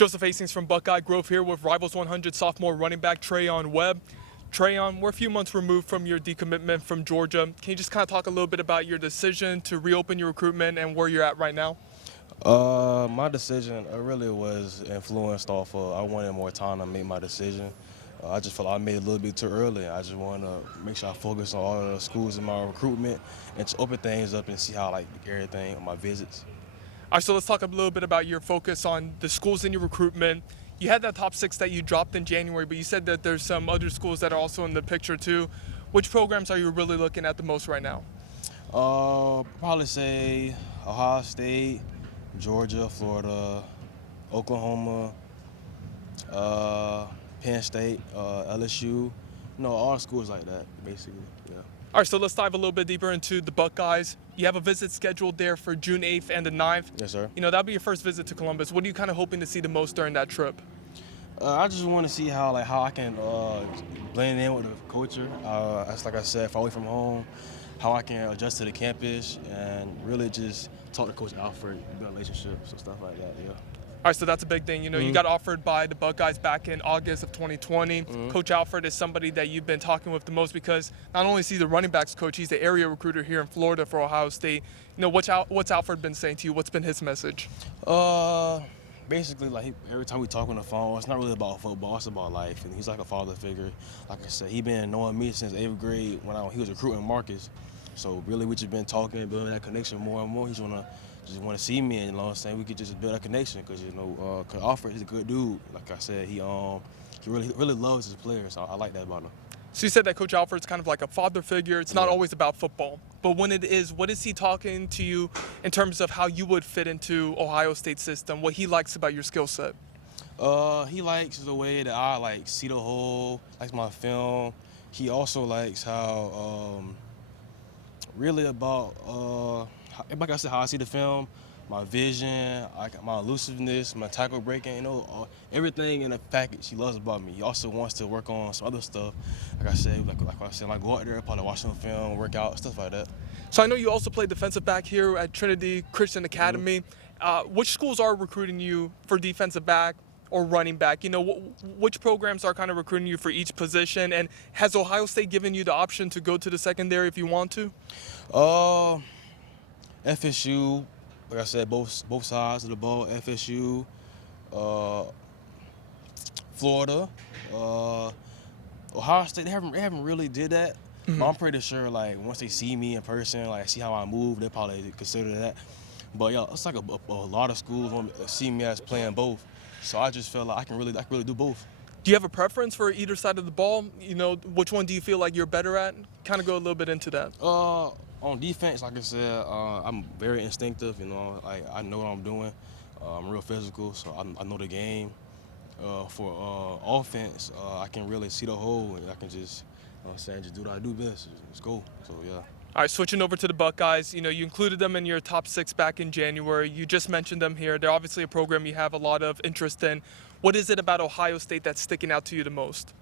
Joseph Hastings from Buckeye Grove here with Rivals 100 sophomore running back Treyaun Webb. Treyaun, we're a few months removed from your decommitment from Georgia. Can you just kind of talk a little bit about your decision to reopen your recruitment and where you're at right now? My decision really was influenced off of I wanted more time to make my decision. I just felt I made it a little bit too early. I just want to make sure I focus on all the schools in my recruitment and just open things up and see how I like everything on my visits. All right, so let's talk a little bit about your focus on the schools in your recruitment. You had that top 6 that you dropped in January, but you said that there's some other schools that are also in the picture too. Which programs are you really looking at the most right now? Probably say Ohio State, Georgia, Florida, Oklahoma, Penn State, LSU. No, all schools like that, basically. Yeah. All right, so let's dive a little bit deeper into the Buckeyes. You have a visit scheduled there for June 8th and the 9th. Yes, sir. That'll be your first visit to Columbus. What are you kind of hoping to see the most during that trip? I just want to see how I can blend in with the culture. As like I said, far away from home, how I can adjust to the campus and really just talk to Coach Alfred, build relationships and stuff like that. Yeah. All right, so that's a big thing. You got offered by the Buckeyes back in August of 2020. Coach Alfred is somebody that you've been talking with the most because not only is he the running backs coach, he's the area recruiter here in Florida for Ohio State. What's Alfred been saying to you? What's been his message? Basically, like every time we talk on the phone, it's not really about football, it's about life. And he's like a father figure. Like I said, he been knowing me since 8th grade when he was recruiting Marcus. So really, we just been talking, building that connection more and more. He's just want to see me, and you know what I'm saying, we could just build a connection because Coach Alfred, he's a good dude. Like I said, he really loves his players. So I like that about him. So you said that Coach Alfred's kind of like a father figure. It's not always about football. But when it is, what is he talking to you in terms of how you would fit into Ohio State system, what he likes about your skill set? He likes the way that I see the whole, likes my film. He also likes how really about like I said, how I see the film, my vision, my elusiveness, my tackle breaking, everything in the package he loves about me. He also wants to work on some other stuff. Like I said, like go out there, probably watch some film, work out, stuff like that. So I know you also play defensive back here at Trinity Christian Academy. Which schools are recruiting you for defensive back or running back? Which programs are kind of recruiting you for each position? And has Ohio State given you the option to go to the secondary if you want to? FSU, like I said, both sides of the ball. FSU, Florida, Ohio State. They haven't really did that. But I'm pretty sure once they see me in person, see how I move, they probably consider that. But yeah, it's like a lot of schools want to see me as playing both. So I just feel like I can really do both. Do you have a preference for either side of the ball? Which one do you feel like you're better at? Kind of go a little bit into that. On defense, like I said, I'm very instinctive. I know what I'm doing. I'm real physical, so I know the game. For offense, I can really see the whole, and I can just, just do what I do best. Let's go. So yeah. All right, switching over to the Buckeyes, you included them in your top 6 back in January. You just mentioned them here. They're obviously a program you have a lot of interest in. What is it about Ohio State that's sticking out to you the most?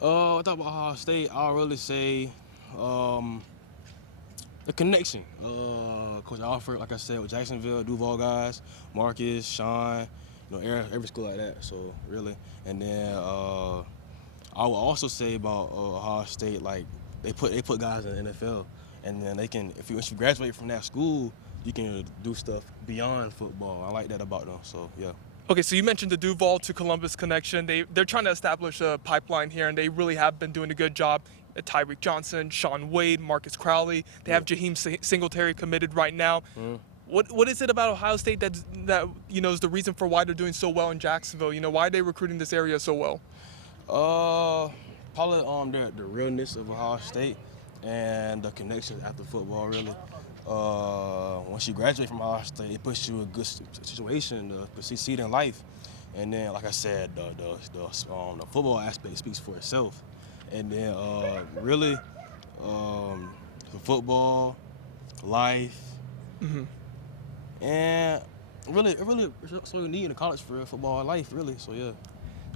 Talk about Ohio State, I'll really say the connection. Coach Alfred, like I said, with Jacksonville, Duvall guys, Marcus, Sean, every school like that. So really, and then I will also say about Ohio State, they put guys in the NFL, and then they can, once you graduate from that school, you can do stuff beyond football. I like that about them. So yeah. Okay, so you mentioned the Duvall to Columbus connection. They're trying to establish a pipeline here, and they really have been doing a good job. Tyreek Johnson, Sean Wade, Marcus Crowley. They have Jaheim Singletary committed right now. What is it about Ohio State that is the reason for why they're doing so well in Jacksonville? Why are they recruiting this area so well? Probably the realness of Ohio State and the connections after football, really. Once you graduate from Ohio State, it puts you in a good situation to succeed in life. And then, like I said, the football aspect speaks for itself. And then really, the football, life, and really, it's what you need in college for football life, really. So yeah.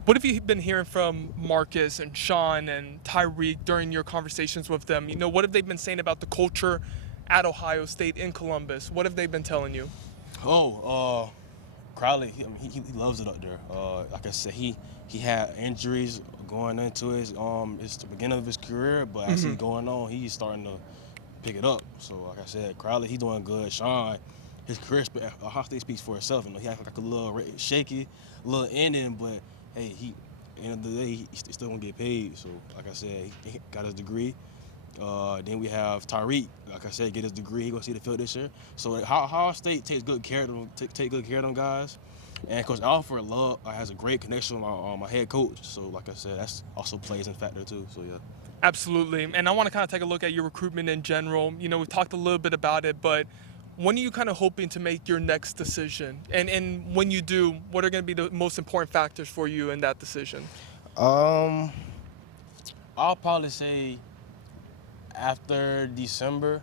What have you been hearing from Marcus and Sean and Tyreek during your conversations with them? What have they been saying about the culture at Ohio State in Columbus? What have they been telling you? Crowley, he loves it up there. Like I said, he had injuries going into it's the beginning of his career, but as he's going on, he's starting to pick it up. So like I said, Crowley, he's doing good. Sean, his career at Ohio State speaks for itself. You know, he had like a little shaky, a little ending, but hey, at the end of the day, he's still gonna get paid. So like I said, he got his degree. Then we have Tyreek, like I said, get his degree. He gonna see the field this year. So Ohio State takes good care of them, take good care of them guys. And Coach Alfred Love has a great connection with my head coach. So like I said, that's also plays in factor too. So yeah. Absolutely. And I want to kind of take a look at your recruitment in general. You know, we've talked a little bit about it, but when are you kind of hoping to make your next decision? And when you do, what are going to be the most important factors for you in that decision? I'll probably say after December,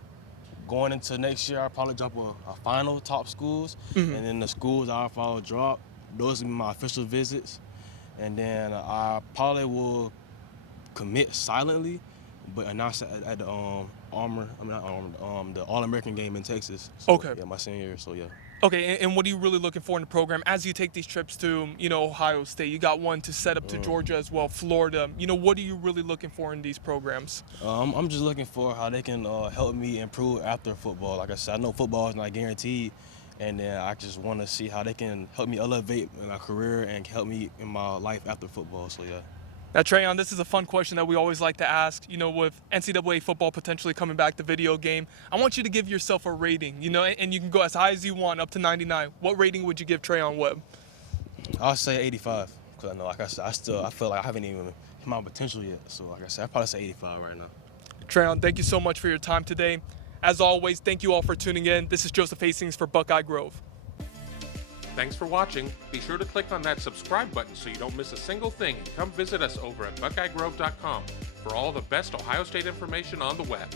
going into next year, I'll probably drop a final top schools, and then the schools I'll follow drop. Those will be my official visits, and then I probably will commit silently, but announce it at the the All-American game in Texas. So, Okay. Yeah, my senior year. So yeah. Okay, and what are you really looking for in the program as you take these trips to, you know, Ohio State? You got one to set up to Georgia as well, Florida. You know, what are you really looking for in these programs? I'm just looking for how they can help me improve after football. Like I said, I know football is not guaranteed, and then I just want to see how they can help me elevate in my career and help me in my life after football. So yeah. Now, Treyaun, this is a fun question that we always like to ask. You know, with NCAA football potentially coming back to video game, I want you to give yourself a rating, you know, and you can go as high as you want, up to 99. What rating would you give Treyaun Webb? I'll say 85, because I know, like I said, I feel like I haven't even hit my potential yet. So like I said, I'd probably say 85 right now. Treyaun, thank you so much for your time today. As always, thank you all for tuning in. This is Joseph Hastings for Buckeye Grove. Thanks for watching. Be sure to click on that subscribe button so you don't miss a single thing, and come visit us over at BuckeyeGrove.com for all the best Ohio State information on the web.